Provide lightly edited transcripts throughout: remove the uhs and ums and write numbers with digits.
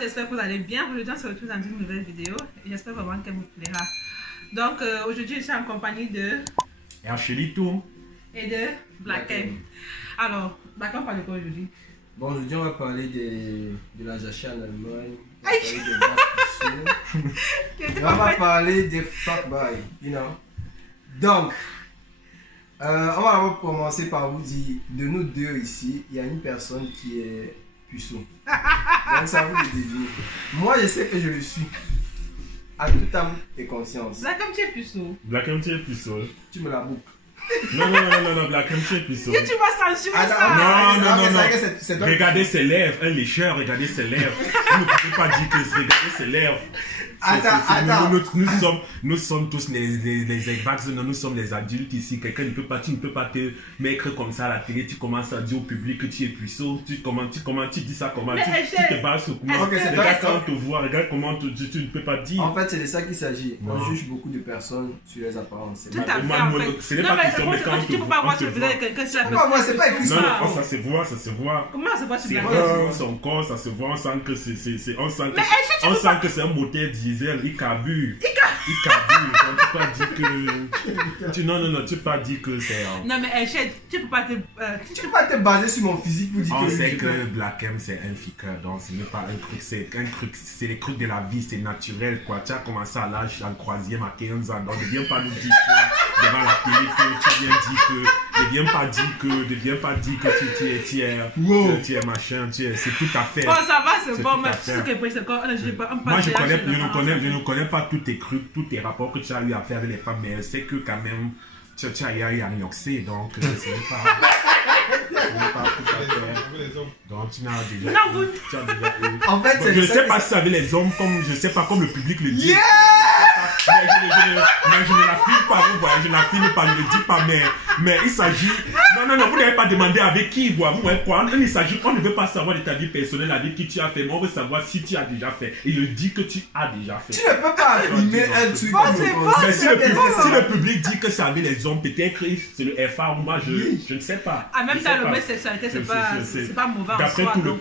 j'espère que vous allez bien. Aujourd'hui, on se retrouve dans une nouvelle vidéo. J'espère vraiment qu'elle vous plaira. Donc, aujourd'hui, je suis en compagnie de... Archelito. Et de Black M. Alors, Black M, on parle de quoi aujourd'hui? Bon, aujourd'hui, on va parler de la Jaché en Allemagne. On va parler des fuckboys, you know. Donc, on va d'abord commencer par vous dire, de nous deux ici, il y a une personne qui est puceau. Donc, ça vous le deviner. Moi, je sais que je le suis. À toute âme et conscience. Black M, tu es puceau. Black M, tu es puceau. Tu me la boucles. Non, Black M, tu es puceau. Et tu vas censurer ça. Non. Regardez ses lèvres, un lécheur, regardez ses lèvres. Vous ne pouvez pas dire que regardez ses lèvres. Attends. Nous sommes tous les ex-vax, nous sommes les adultes ici. Quelqu'un tu ne peux pas te mettre comme ça à la télé. Tu commences à dire au public que tu es puceau. Tu dis ça comment? Tu te bases sur comment? Regarde quand on te voit, regarde comment tu ne peux pas dire. En fait, c'est de ça qu'il s'agit. On juge beaucoup de personnes sur les apparences. Tout à fait, en fait. Ce n'est pas question, mais quand on te voit. Tu peux pas voir sur le visage de quelqu'un, c'est pas écrit ça. Non, ça se voit. Comment ça se voit sur Black M? Son corps, ça se voit. On sent que c'est un moteur diesel. Il carbure. Tu peux pas dire que... Non, tu peux pas dire que c'est... Non, mais tu peux pas te... Tu peux pas te baser sur mon physique pour dire on que... On sait que Black M, c'est un fiqueur, donc ce n'est pas un truc, c'est les trucs de la vie, c'est naturel, quoi. Tu as commencé à l'âge, en troisième, à 15 ans, donc ne viens pas nous dire que, devant la télé, que tu viens dire que... Ne viens pas dire que tu es machin, c'est tout à fait... Bon, ça va, c'est bon, mais tu sais que moi, je ne connais pas tous tes trucs, tous tes rapports que tu as eu à faire avec les femmes, mais je sais que quand même, tu as eu à Nioxé, donc ce n'est pas tout à fait. Donc tu n'as déjà eu. En fait, je ne sais pas si c'est avec les hommes, comme le public le dit. Yeah! Mais je ne la filme pas, vous voyez, je ne la filme pas, je ne le dis pas, mais il s'agit... Non, vous n'avez pas demandé avec qui, vous voyez quoi. Il s'agit, on ne veut pas savoir de ta vie personnelle, avec qui tu as fait, mais on veut savoir si tu as déjà fait. Il le dit que tu as déjà fait. Tu ne peux pas affirmer un truc. Mais si le public dit que c'est avec les hommes, peut-être c'est le FA ou moi, je ne sais pas. En même temps, l'homosexualité, c'est pas mauvais en soi. D'après tout, le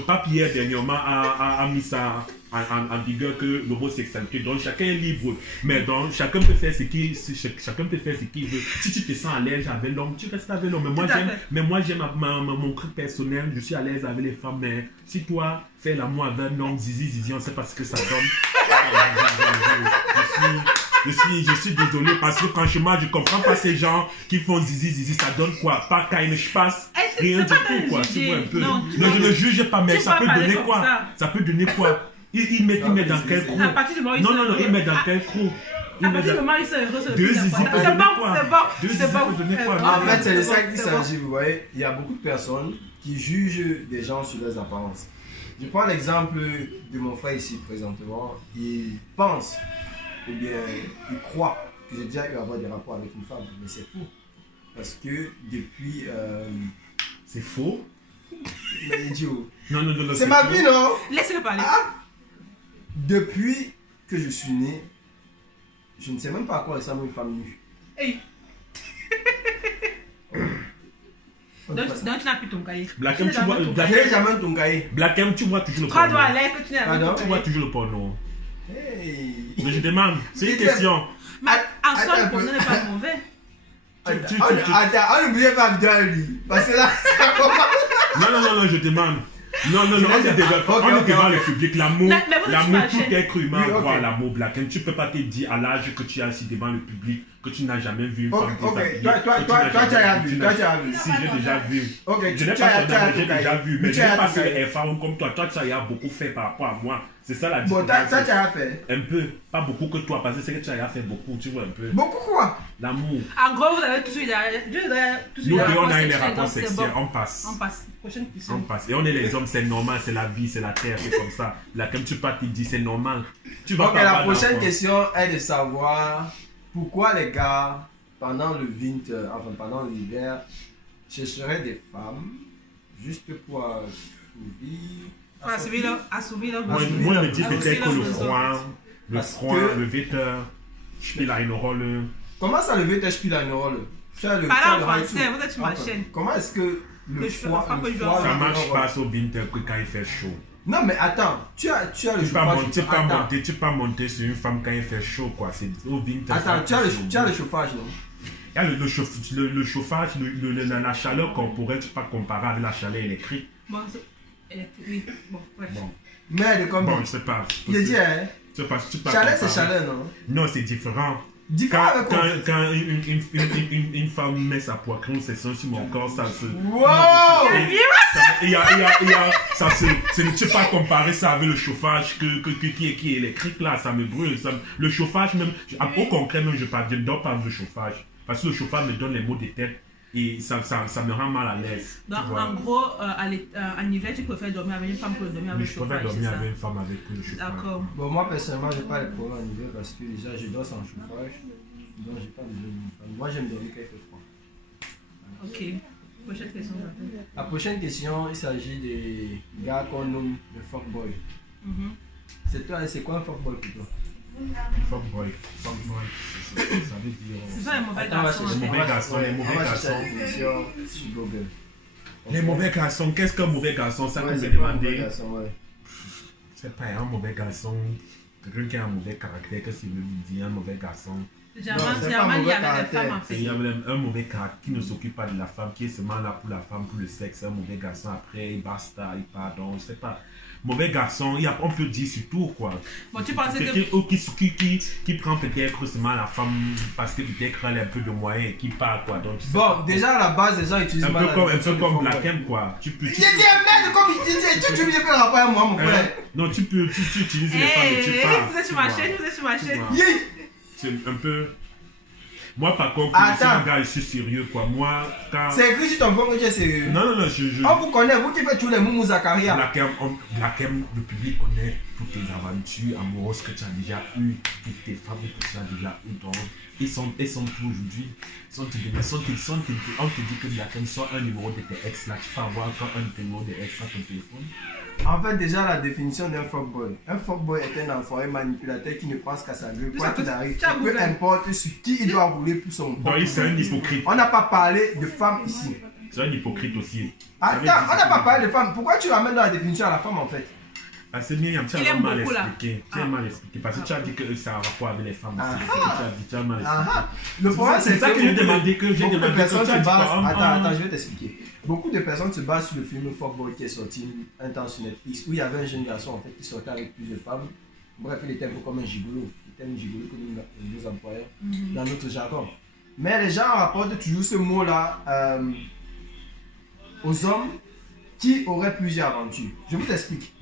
pape hier dernièrement a mis ça en vigueur que l'homosexualité, donc chacun est libre, mais donc chacun peut faire ce qu'il veut. Si tu te sens à l'aise avec l'homme, tu restes avec l'homme. Mais moi j'aime mon truc personnel, je suis à l'aise avec les femmes, mais si toi fais l'amour avec un homme, zizi, on ne sait pas ce que ça donne. Je suis désolé parce que franchement je comprends pas ces gens qui font zizi, ça donne quoi? Pas quand je passe, rien du tout quoi, tu vois un peu. Non, je ne juge pas, mais ça peut donner quoi? Ça peut donner quoi? Il met dans quel crew? Non, il met dans quel crew? À partir du moment où il s'est heureux, c'est bon. En fait, c'est de ça qu'il s'agit, vous voyez. Il y a beaucoup de personnes qui jugent des gens sur leurs apparences. Je prends l'exemple de mon frère ici présentement. Il pense, ou bien il croit que j'ai déjà eu à avoir des rapports avec une femme, mais c'est faux. Parce que depuis... C'est faux? Mais idiot. Non. C'est ma vie, non? Laisse-le parler. Depuis que je suis né, je ne sais même pas à quoi ressemble une femme nue. Hey. Donc tu n'as plus ton cahier. Black M, tu vois... J'ai jamais ton cahier. Black M, tu vois toujours le porno. Tu vois toujours le porno. Hey. Mais je demande, c'est une question. Mais en soi, le porno n'est pas mauvais. Attends, on n'oublie pas de lui. Parce que là, Non, je demande. Non, on est devant le public. L'amour, tout être humain voit l'amour. Black M, tu peux pas te dire à l'âge que tu as assis devant le public que tu n'as jamais vu une femme déshabillée. Toi, tu as vu. Si, j'ai déjà vu. Je n'ai pas totalement, j'ai déjà vu. Mais je n'ai pas fait les FA comme toi. Toi, tu as beaucoup fait par rapport à moi. C'est ça la différence. Bon, toi, tu as fait. Un peu. Pas beaucoup que toi, parce que c'est que tu as fait beaucoup, tu vois un peu. Beaucoup quoi? L'amour. En gros, vous avez tous eu Nous deux, on a eu les rapports sexuels. On passe. Prochaine question. On passe. Et on est les hommes, c'est normal, c'est la vie, c'est la terre, c'est comme ça. Là, comme tu pas te dis, c'est normal. Tu vas pas la prochaine question est de savoir pourquoi les gars, pendant le winter, enfin pendant l'hiver, chercheraient des femmes juste pour assouvir leur Moi, je me dis peut-être que le froid, le vêteur, spielt eine Rolle. Comment ça, le vêteur spielt eine Rolle? Parlez en français, vous êtes sur ma chaîne. Comment est-ce que le froid ça marche pas au winter que quand il fait chaud. Non, mais attends, tu as le chauffage. Tu peux pas monter sur une femme quand il fait chaud, quoi. C'est au vintage. Attends, tu as le chauffage, non? Il y a le chauffage, la chaleur corporelle, tu peux pas comparer avec la chaleur électrique. Bon, oui, bon, bref. Bon. Mais de combien? Bon, je sais pas. Je dis, hein? Je sais pas si tu peux Chaleur, c'est chaleur, non? Non, c'est différent. Quand une femme met sa poitrine, c'est ça sur mon corps, ça se... Wow! Tu ne peux pas comparer ça avec le chauffage qui est électrique, là, ça me brûle. Le chauffage, même, au concret, même, je ne dors pas de chauffage. Parce que le chauffage me donne les maux de tête et ça me rend mal à l'aise. Donc, en gros, en hiver, tu préfères dormir avec une femme que dormir avec le chauffage. Je préfère dormir avec une femme avec le chauffage. D'accord. Bon, moi, personnellement, je n'ai pas de problème en hiver parce que déjà, je dors sans chauffage. Donc, je n'ai pas besoin d'une femme. Moi, j'aime dormir quand il fait froid. Ok. Prochaine question. La prochaine question, il s'agit des gars qu'on nomme le fuckboy. C'est quoi un fuckboy pour toi? Fuckboy, ça veut dire... C'est ça les mauvais garçons. Les mauvais garçons, qu'est-ce qu'un mauvais garçon? Ça que vous me demandez. C'est pas un mauvais garçon, quelqu'un qui a un mauvais caractère, qu'est-ce qu'il veut dire un mauvais garçon? Généralement, il y avait des femmes en fait. Il y a même un mauvais caractère qui ne s'occupe pas de la femme, qui est seulement là pour la femme, pour le sexe. Un mauvais garçon, après, il basta, il pardon, je sais pas. Mauvais garçon, on peut dire surtout quoi. Bon, tu pensais que... qui prend peut-être seulement la femme parce que peut-être elle a un peu de moyens et qui part quoi. Donc, bon, déjà à la base, les gens utilisent un peu comme Black M quoi. Il dit merde comme il dit, tu veux faire rapport à moi mon frère. Non, tu utilises les femmes et tu pars. Vous êtes sur ma chaîne, C'est un peu... Moi, par contre, je suis un gars, je suis sérieux, quoi. Moi, quand... C'est écrit sur ton phone que tu es sérieux. Non, On vous connaît, vous qui faites tous les moumous Zakaria. Black M, le public connaît toutes tes aventures amoureuses que tu as déjà eues, toutes tes femmes que tu as déjà eues. Donc, ils sont tout aujourd'hui. On te dit que Black M soit un numéro de tes ex, là. Tu peux avoir encore un numéro de ex sur ton téléphone. En fait, déjà, la définition d'un fuckboy. Un fuckboy est un enfoiré manipulateur qui ne pense qu'à sa gueule. Quoi qu'il arrive, peu importe sur qui il doit rouler pour son compte. Donc, c'est un hypocrite. On n'a pas parlé de femmes ici. C'est un hypocrite aussi. Attends, on n'a pas parlé de femmes. Pourquoi tu ramènes dans la définition à la femme en fait? Ah, c'est bien, tu as mal expliqué. Tu as mal expliqué. Parce que tu as dit que ça a un rapport avec les femmes aussi. Tu as mal expliqué. Le problème, c'est ça que j'ai demandé que beaucoup de personnes se basent. Attends, je vais t'expliquer. Beaucoup de personnes se basent sur le film Fuckboy qui est sorti un temps sur Netflix où il y avait un jeune garçon en fait qui sortait avec plusieurs femmes. Bref, il était un peu comme un gigolo. Il était un gigolo que nous employons dans notre jargon. Mais les gens rapportent toujours ce mot-là aux hommes qui auraient plusieurs aventures. Je vous explique.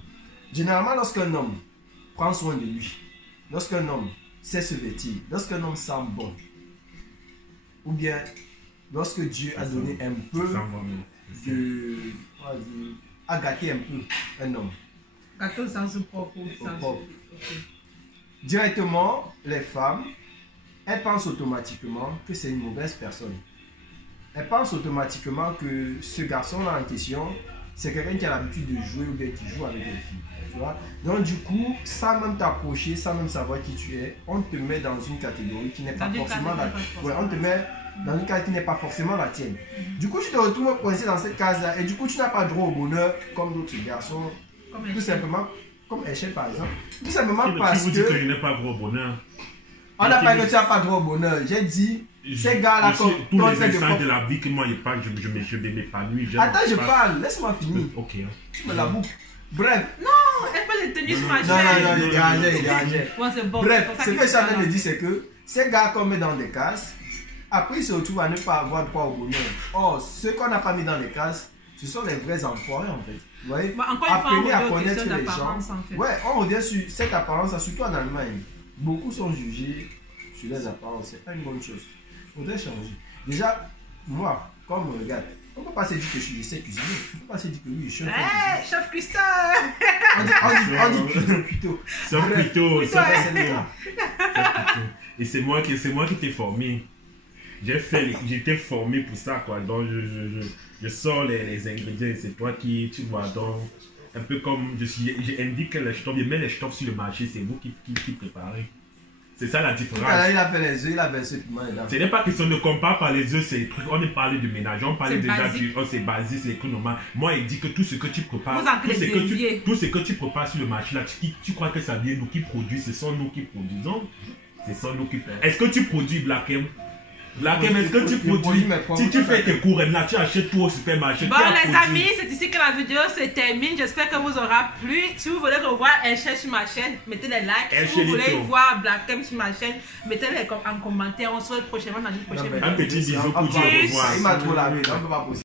Généralement, lorsqu'un homme prend soin de lui, lorsqu'un homme sait se vêtir, lorsqu'un homme sent bon, ou bien lorsque Dieu a donné un peu a gâté un peu un homme. Gâté au sens propre. Directement, les femmes, elles pensent automatiquement que c'est une mauvaise personne. Elles pensent automatiquement que ce garçon-là en question, c'est quelqu'un qui a l'habitude de jouer ou bien qui joue avec les filles. Tu vois? Donc du coup, sans même t'approcher, sans même savoir qui tu es, on te met dans une catégorie qui n'est pas forcément la tienne. On te met dans une case qui n'est pas forcément la tienne. Du coup, tu te retrouves coincé dans cette case-là et du coup, tu n'as pas droit au bonheur comme d'autres garçons. Tout simplement, comme Echelle par exemple. Tout simplement parce que... Qui vous dit que je n'ai pas droit au bonheur? On n'a pas dit que tu n'as pas droit au bonheur. J'ai dit... Ces gars-là, tous les instants de la vie que moi je parle, je m'épanouis. Attends, je parle, laisse-moi finir. Ok. Tu me la boucle. Bref. Non, elle peut les tenir sur ma chaîne. Non, il dérangeait. Bon, c'est bon. Bref, ce que je suis en train de dire, c'est que ces gars qu'on met dans des cases, après ils se retrouvent à ne pas avoir droit au bonheur. Or, ceux qu'on n'a pas mis dans les cases, ce sont les vrais enfoirés en fait. Vous voyez? Apprenez à connaître les gens. Ouais, on revient sur cette apparence, surtout en Allemagne. Beaucoup sont jugés sur les apparences. C'est pas une bonne chose. Il faudrait changer. Déjà, moi, comme on me regarde, on ne peut pas se dire que je sais cuisiner. On ne peut pas se dire que oui, je suis un chef cuistot. On dit cuito. C'est cuito. Et c'est moi qui t'ai formé. J'étais formé pour ça, quoi. Donc, je sors les ingrédients et c'est toi qui, tu vois, donc, un peu comme, j'indique les stofs, je mets les stofs sur le marché, c'est vous qui préparez. C'est ça la différence. Il a fait les œufs, il a versé piment dedans. Ce n'est pas question de comparer par les œufs, c'est trucs. On est parlé de ménage, on parlait déjà du. Oh, c'est basique, c'est écrit normal. Moi, il dit que tout ce que tu prépares. Tout ce que tu prépares sur le marché là, tu crois que ça vient nous qui produisent, ce sont nous qui produisons. C'est ça nous qui. Est-ce que tu produis Black M? Black M, est-ce que tu produis? Si tu fais tes courants là, tu achètes tout au supermarché. Bon, les amis, c'est ici que la vidéo se termine. J'espère que vous aura plu. Si vous voulez revoir un chef sur ma chaîne, mettez les likes. Si vous voulez voir Black M sur ma chaîne, mettez-les en commentaire. On se retrouve prochainement dans une prochaine vidéo. Un petit bisou pour dire au revoir. Il m'a trop lavé, on peut pas poser.